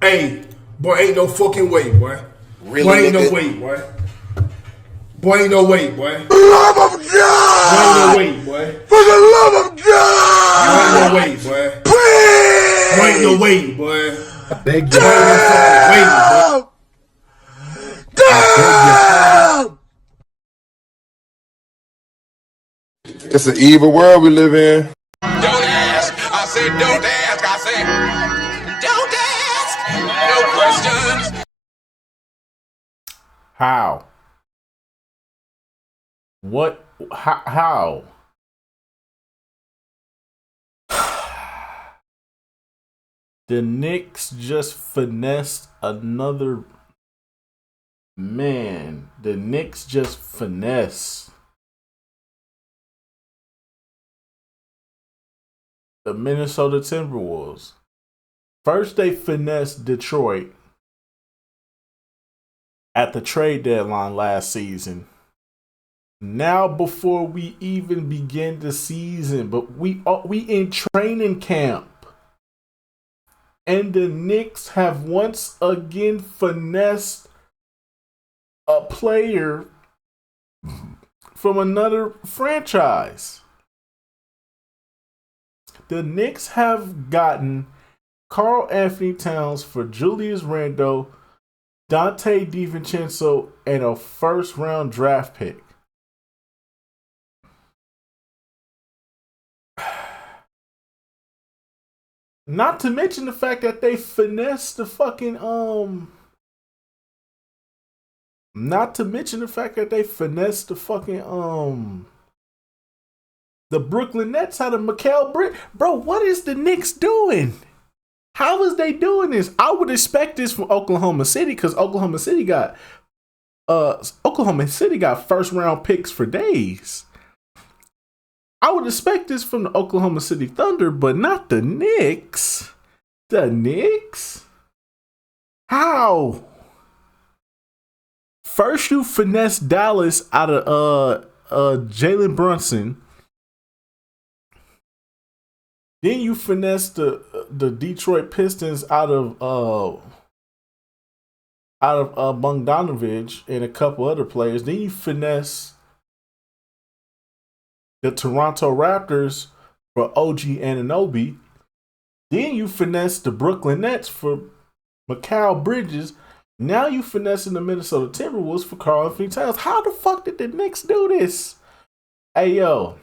Hey, boy, ain't no fucking way, boy. Really, boy, ain't nigga? no way, boy. Boy, ain't no way, boy. For the love of God! Boy, ain't no way, boy. For the love of God! Boy, ain't no way, boy. Please! Boy, ain't no way, boy. I beg your Boy, ain't no fucking way, boy. Damn! It's an evil world we live in. Don't ask, I said don't ask, I said don't ask, no questions. How? What? How? The Knicks just finessed another man. The Knicks just finesse the Minnesota Timberwolves. First, they finessed Detroit at the trade deadline last season. Now, before we even begin the season, but we in training camp. And the Knicks have once again finessed a player from another franchise. The Knicks have gotten Karl-Anthony Towns for Julius Randle, Dante DiVincenzo, and a first-round draft pick. Not to mention the fact that they finessed the fucking Not to mention the fact that they finessed the fucking the Brooklyn Nets out of Mikal Bridges. Bro, what is the Knicks doing? How is they doing this? I would expect this from Oklahoma City because Oklahoma City got first round picks for days. I would expect this from the Oklahoma City Thunder, but not the Knicks. The Knicks? How? First, you finesse Dallas out of Jalen Brunson. Then you finesse the Detroit Pistons out of Bogdanovich and a couple other players. Then you finesse the Toronto Raptors for OG Anunoby. Then you finesse the Brooklyn Nets for Mikal Bridges. Now you finessing the Minnesota Timberwolves for Karl-Anthony Towns. How the fuck did the Knicks do this? Hey, yo.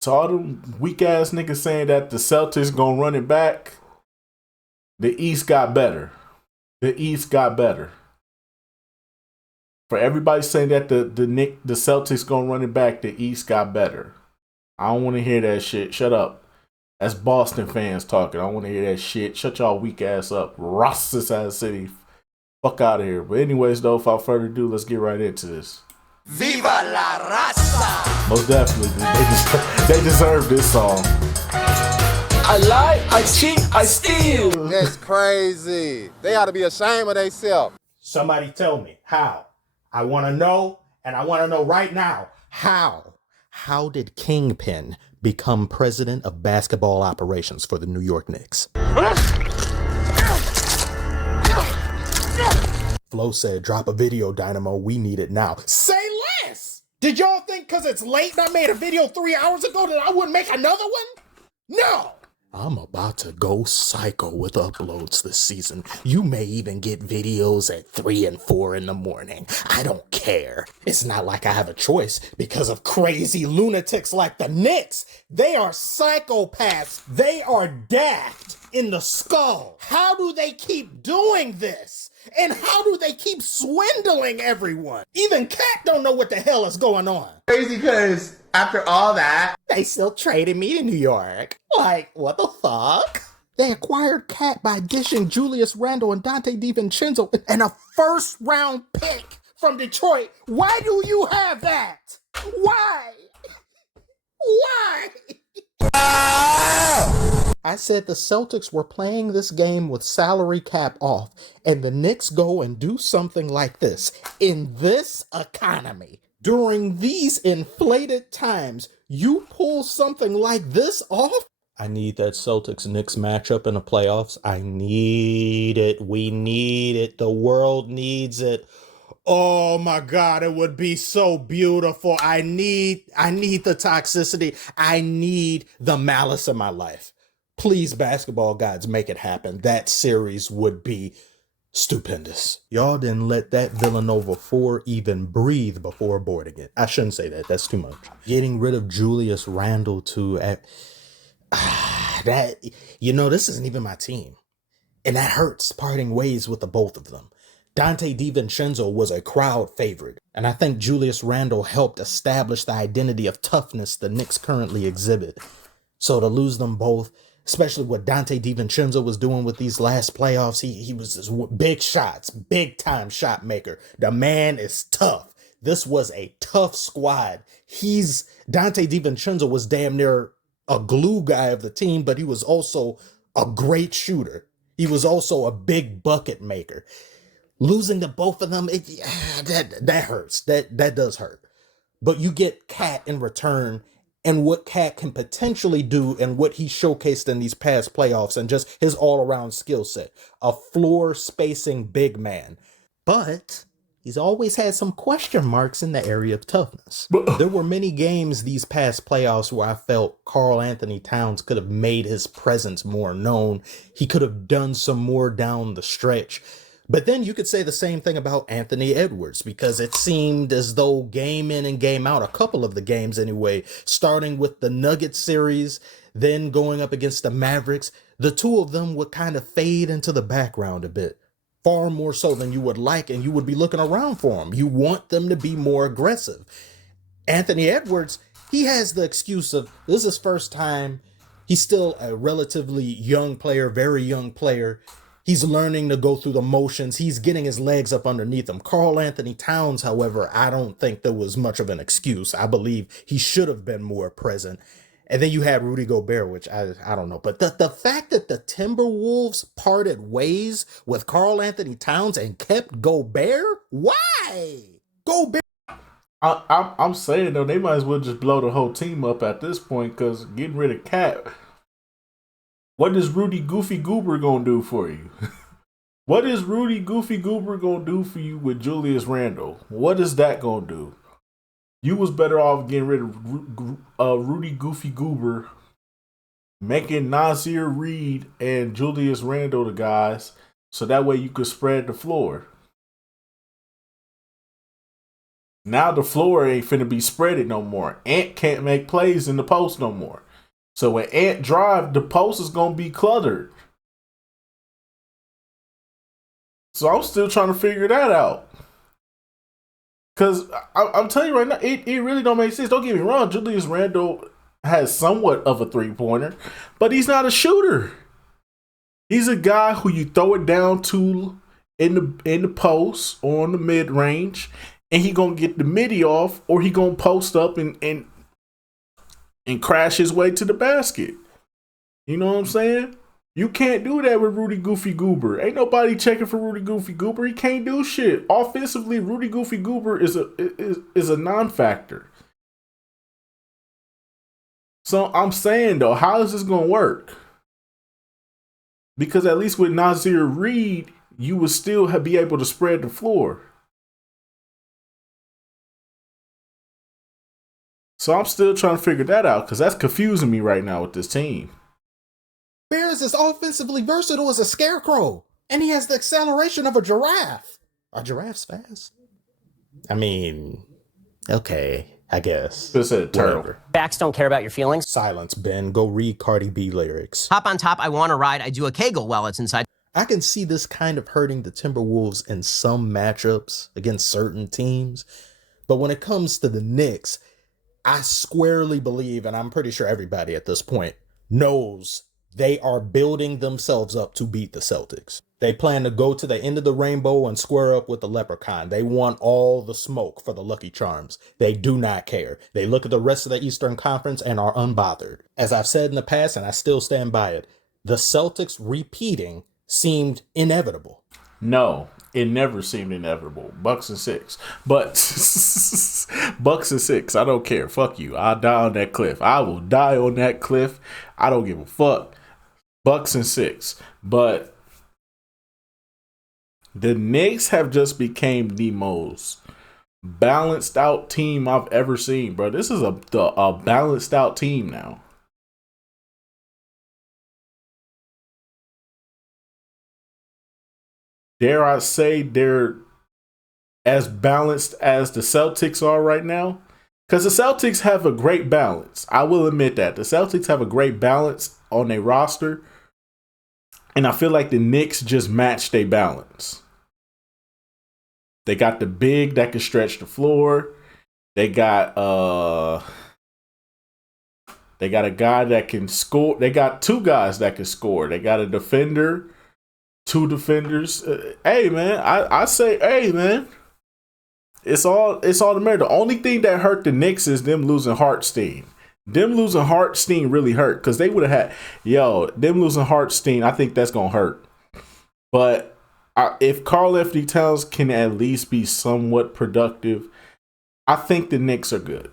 So all them weak ass niggas saying that the Celtics gonna run it back, the East got better. The East got better. For everybody saying that the Celtics gonna run it back, the East got better. I don't want to hear that shit. Shut up. That's Boston fans talking. I don't want to hear that shit. Shut y'all weak ass up. Ross ass city. Fuck out of here. But anyways, though, without further ado, let's get right into this. Viva la raza! Most definitely, they deserve this song. I lie, I cheat, I steal. That's crazy. They ought to be ashamed of themselves. Somebody tell me how. I want to know, and I want to know right now. How? How did Kingpin become president of basketball operations for the New York Knicks? Flo said, drop a video, Dynamo. We need it now. Say less! Did y'all think because it's late and I made a video 3 hours ago that I wouldn't make another one? No! I'm about to go psycho with uploads this season. You may even get videos at 3 and 4 in the morning. I don't care. It's not like I have a choice because of crazy lunatics like the Knicks. They are psychopaths. They are daft in the skull. How do they keep doing this? And how do they keep swindling everyone? Even Cat don't know what the hell is going on. Crazy because after all that, they still traded me to New York. Like, what the fuck? They acquired Cat by dishing Julius Randle and Dante DiVincenzo and a first round pick from Detroit. Why do you have that? Why? Why? I said the Celtics were playing this game with salary cap off, and the Knicks go and do something like this. In this economy, during these inflated times, you pull something like this off? I need that Celtics-Knicks matchup in the playoffs. I need it. We need it. The world needs it. Oh my God, it would be so beautiful. I need the toxicity. I need the malice in my life. Please, basketball gods, make it happen. That series would be stupendous. Y'all didn't let that Villanova 4 even breathe before boarding it. I shouldn't say that. That's too much. Getting rid of Julius Randle too. That, this isn't even my team. And that hurts parting ways with the both of them. Dante DiVincenzo was a crowd favorite, and I think Julius Randle helped establish the identity of toughness the Knicks currently exhibit. So to lose them both, especially what Dante DiVincenzo was doing with these last playoffs, he was just big shots, big time shot maker. The man is tough. This was a tough squad. Dante DiVincenzo was damn near a glue guy of the team, but he was also a great shooter. He was also a big bucket maker. Losing to both of them, that hurts. That does hurt. But you get Cat in return, and what Cat can potentially do and what he showcased in these past playoffs and just his all-around skill set. A floor spacing big man. But he's always had some question marks in the area of toughness. There were many games these past playoffs where I felt Karl-Anthony Towns could have made his presence more known. He could have done some more down the stretch. But then you could say the same thing about Anthony Edwards, because it seemed as though game in and game out, a couple of the games anyway, starting with the Nuggets series, then going up against the Mavericks, the two of them would kind of fade into the background a bit. Far more so than you would like, and you would be looking around for them. You want them to be more aggressive. Anthony Edwards, he has the excuse of, this is his first time. He's still a relatively young player, very young player. He's learning to go through the motions. He's getting his legs up underneath him. Karl-Anthony Towns, however, I don't think there was much of an excuse. I believe he should have been more present. And then you had Rudy Gobert, which I don't know. But the fact that the Timberwolves parted ways with Karl-Anthony Towns and kept Gobert? Why? Gobert. I'm saying, though, they might as well just blow the whole team up at this point, because getting rid of Cat... What is Rudy Goofy Goober going to do for you? What is Rudy Goofy Goober going to do for you with Julius Randle? What is that going to do? You was better off getting rid of Rudy Goofy Goober, making Nasir Reed and Julius Randle the guys, so that way you could spread the floor. Now the floor ain't finna be spreaded no more. Ant can't make plays in the post no more. So when Ant drive, the post is going to be cluttered. So I'm still trying to figure that out. Because I'm telling you right now, it really don't make sense. Don't get me wrong, Julius Randle has somewhat of a three-pointer, but he's not a shooter. He's a guy who you throw it down to in the post or on the mid-range, and he going to get the midi off, or he going to post up and crash his way to the basket. You know what I'm saying? You can't do that with Rudy Goofy Goober. Ain't nobody checking for Rudy Goofy Goober. He can't do shit. Offensively, Rudy Goofy Goober is a non-factor. So I'm saying, though, how is this going to work? Because at least with Nasir Reed, you would still be able to spread the floor. So I'm still trying to figure that out, because that's confusing me right now with this team. Bears is offensively versatile as a scarecrow, and he has the acceleration of a giraffe. Are giraffes fast? I mean, okay, I guess. Just said turtle. Backs don't care about your feelings. Silence, Ben. Go read Cardi B lyrics. Hop on top, I want to ride, I do a Kegel while it's inside. I can see this kind of hurting the Timberwolves in some matchups against certain teams, but when it comes to the Knicks, I squarely believe, and I'm pretty sure everybody at this point knows, they are building themselves up to beat the Celtics. They plan to go to the end of the rainbow and square up with the leprechaun. They want all the smoke for the Lucky Charms. They do not care. They look at the rest of the Eastern Conference and are unbothered. As I've said in the past, and I still stand by it, the Celtics repeating seemed inevitable. No, it never seemed inevitable. Bucks and 6. But Bucks and 6. I don't care. Fuck you. I'll die on that cliff. I will die on that cliff. I don't give a fuck. Bucks and 6. But the Knicks have just became the most balanced out team I've ever seen, bro. This is a balanced out team now. Dare I say they're as balanced as the Celtics are right now? Because the Celtics have a great balance. I will admit that. The Celtics have a great balance on their roster. And I feel like the Knicks just match their balance. They got the big that can stretch the floor. They got a guy that can score. They got 2 guys that can score. They got a defender. 2 defenders. Hey man, I say, hey man, it's all the matter. The only thing that hurt the Knicks is them losing Hartstein. Them losing Hartstein really hurt because they would have had them losing Hartstein. I think that's gonna hurt. But if Karl-Anthony Towns can at least be somewhat productive, I think the Knicks are good.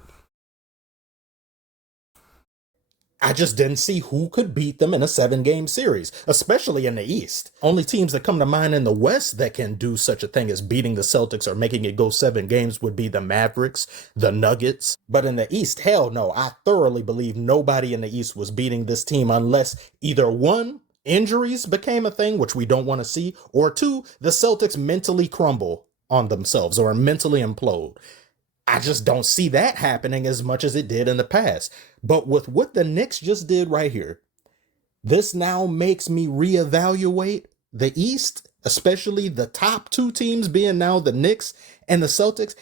I just didn't see who could beat them in a 7-game series, especially in the East. Only teams that come to mind in the West that can do such a thing as beating the Celtics or making it go 7 games would be the Mavericks, the Nuggets. But in the East, hell no, I thoroughly believe nobody in the East was beating this team unless either 1, injuries became a thing, which we don't want to see, or 2, the Celtics mentally crumble on themselves or mentally implode. I just don't see that happening as much as it did in the past. But with what the Knicks just did right here, this now makes me reevaluate the East, especially the top 2 teams being now the Knicks and the Celtics.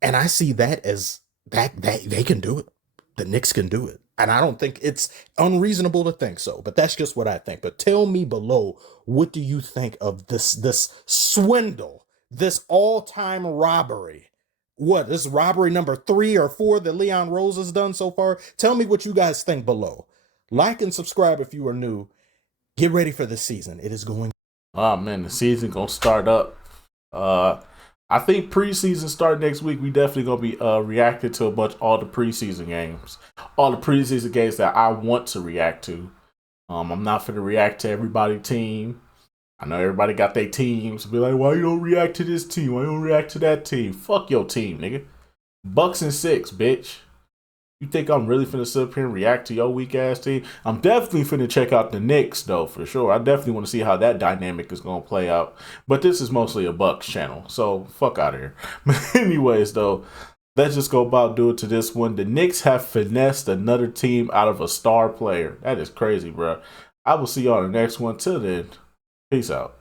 And I see that as that they can do it. The Knicks can do it. And I don't think it's unreasonable to think so, but that's just what I think. But tell me below, what do you think of this swindle, this all-time robbery? What, this is robbery number 3 or 4 that Leon Rose has done so far? Tell me what you guys think below. Like and subscribe if you are new. Get ready for the season. It is going. Oh man, the season gonna start up. I think preseason start next week. We definitely gonna be reacting to all the preseason games, all the preseason games that I want to react to. I'm not gonna react to everybody's team. I know everybody got their teams. Be like, why you don't react to this team? Why you don't react to that team? Fuck your team, nigga. Bucks and 6, bitch. You think I'm really finna sit up here and react to your weak ass team? I'm definitely finna check out the Knicks though, for sure. I definitely want to see how that dynamic is gonna play out. But this is mostly a Bucks channel, so fuck out of here. But anyways, though, let's just go about do it to this one. The Knicks have finessed another team out of a star player. That is crazy, bro. I will see y'all in the next one. Till then. Peace out.